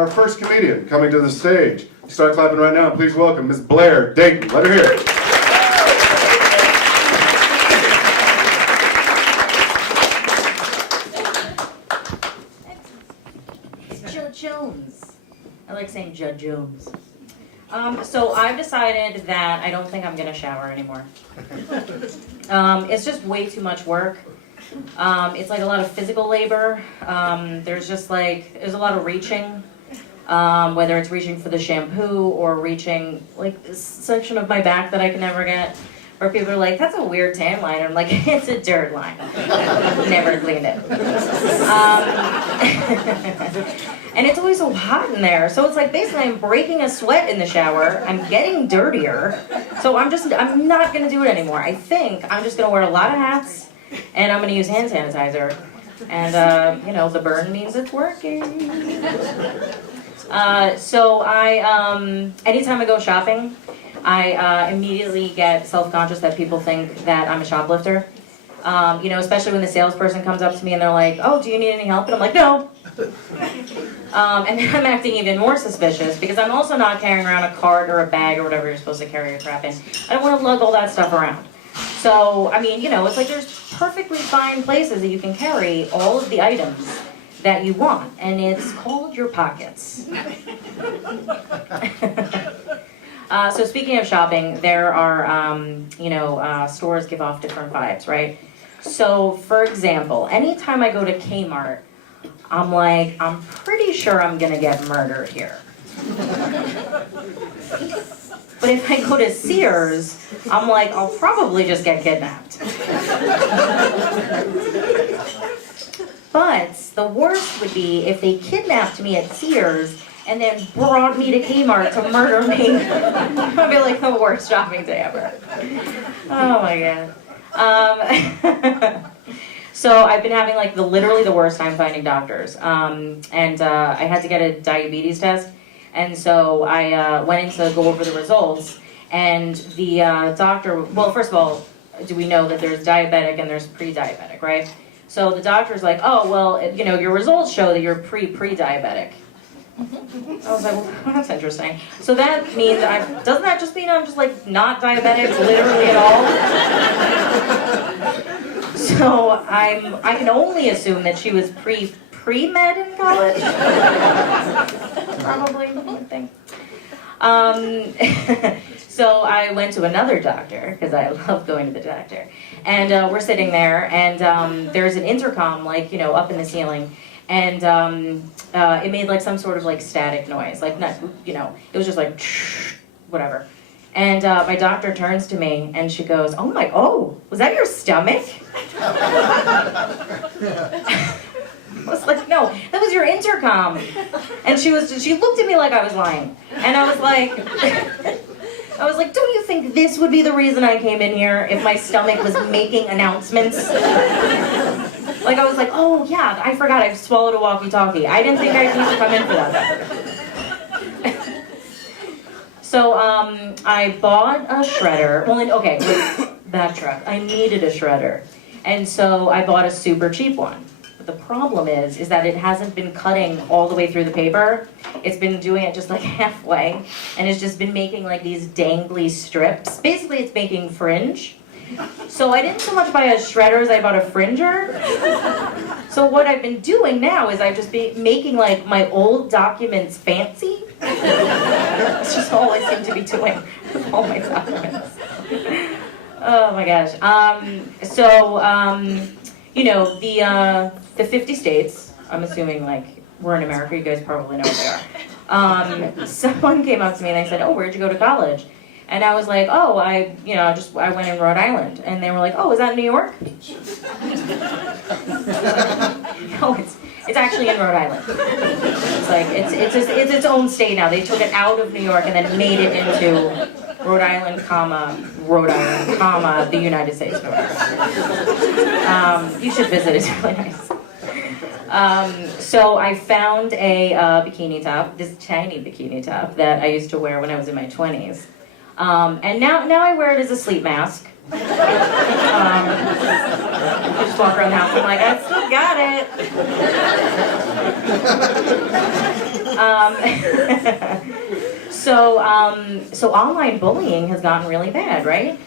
Our first comedian coming to the stage. Start clapping right now. Please welcome Miss Blair, Dayton. Let her hear it. It's Judge Jones. I like saying Judge Jones. So I've decided that I don't think I'm gonna shower anymore. It's just way too much work. It's like a lot of physical labor. There's a lot of reaching. Whether it's reaching for the shampoo or reaching like this section of my back that I can never get, where people are like, "That's a weird tan line." I'm like, "It's a dirt line. Never cleaned it." And it's always so hot in there, so it's like basically I'm breaking a sweat in the shower. I'm getting dirtier, so I'm not gonna do it anymore. I think I'm just gonna wear a lot of hats, and I'm gonna use hand sanitizer, and the burn means it's working. So anytime I go shopping, I immediately get self-conscious that people think that I'm a shoplifter. Especially when the salesperson comes up to me and they're like, "Oh, do you need any help?" And I'm like, "No." And then I'm acting even more suspicious because I'm also not carrying around a cart or a bag or whatever you're supposed to carry your crap in. I don't want to lug all that stuff around. So, it's like there's perfectly fine places that you can carry all of the items that you want, and it's called your pockets. So speaking of shopping, there are, stores give off different vibes, right? So, for example, anytime I go to Kmart, I'm like, I'm pretty sure I'm gonna get murdered here. But if I go to Sears, I'm like, I'll probably just get kidnapped. But the worst would be if they kidnapped me at Sears and then brought me to Kmart to murder me. That would be like the worst shopping day ever. Oh my god. So I've been having like literally the worst time finding doctors. I had to get a diabetes test. And so I went in to go over the results. And the doctor, well, first of all, do we know that there's diabetic and there's pre-diabetic, right? So the doctor's like, "Oh, well, your results show that you're pre-diabetic." I was like, "Well, that's interesting." So that means, doesn't that just mean I'm just like not diabetic literally at all? So I can only assume that she was pre-med in college. Probably, I think. So I went to another doctor, because I love going to the doctor. And we're sitting there, and there's an intercom, up in the ceiling. And it made like some sort of like static noise. Like, not, it was just like, whatever. And my doctor turns to me, and she goes, oh, was that your stomach? I was like, "No, that was your intercom." And she looked at me like I was lying. And I was like, "Don't you think this would be the reason I came in here if my stomach was making announcements?" Like, I was like, "Oh yeah, I forgot I've swallowed a walkie-talkie. I didn't think I need to come in for that." So I bought a shredder. Well, okay, backtrack. I needed a shredder. And so I bought a super cheap one. But the problem is that it hasn't been cutting all the way through the paper. It's been doing it just like halfway, and it's just been making like these dangly strips. Basically, it's making fringe. So I didn't so much buy a shredder as I bought a fringer. So what I've been doing now is I've just been making like my old documents fancy. That's just all I seem to be doing with all my documents. Oh my gosh. The 50 states, I'm assuming like we're in America, you guys probably know what they are. Someone came up to me and they said, "Oh, where'd you go to college?" And I was like, "Oh, I went in Rhode Island." And they were like, "Oh, is that in New York?" No, it's actually in Rhode Island. It's like it's its own state now. They took it out of New York and then made it into Rhode Island, the United States of America. You should visit, it's really nice. So I found a bikini top, this tiny bikini top that I used to wear when I was in my 20s. And now I wear it as a sleep mask. I just walk around the house and I'm like, "I still got it." So online bullying has gotten really bad, right?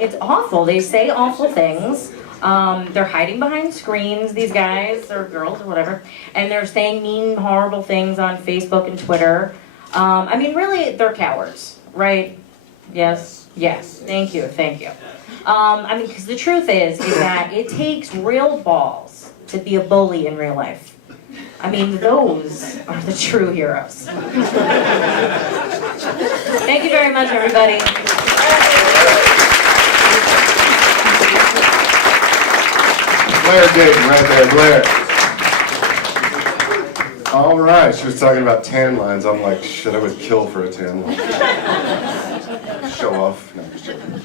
It's awful. They say awful things. They're hiding behind screens, these guys or girls or whatever, and they're saying mean, horrible things on Facebook and Twitter. I mean, really, they're cowards, right? Yes? Yes. Thank you. Thank you. I mean, because the truth is that it takes real balls to be a bully in real life. I mean, those are the true heroes. Thank you very much, everybody. Blair Dayton, right there, Blair. All right, she was talking about tan lines. I'm like, shit, I would kill for a tan line. Show off. No, I'm just joking.